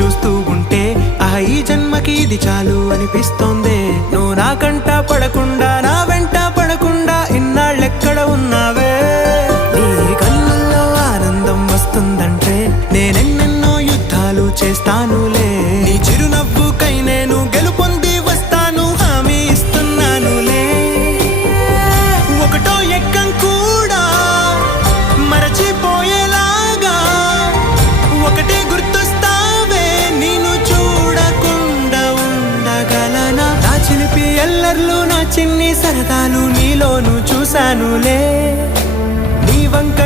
చూస్తూ ఉంటే ఈ జన్మకి ఇది చాలు అనిపిస్తోందే. నువ్వు నా కంట పడకుండా నా వెంట పడకుండా ఇన్నాళ్ళెక్కడ ఉన్నావే. నీ కళ్ళల్లో ఆనందం వస్తుందంటే నేనెన్నెన్నో యుద్ధాలు చేస్తానులే. నీ చిరునవ్వుకై నేను గెలుపొంది వస్తాను హామీ ఇస్తున్నానులే. ఒకటో ఎక్కం కూడా మరచిపోయేలాగా ఒకటే గుర్తొస్తావే. నేను చూడకుండా ఉండగలనా. నా చిలిపి ఎల్లర్లు నా చిన్ని సరదాలు నీలోను చూశానులే. నీ వంక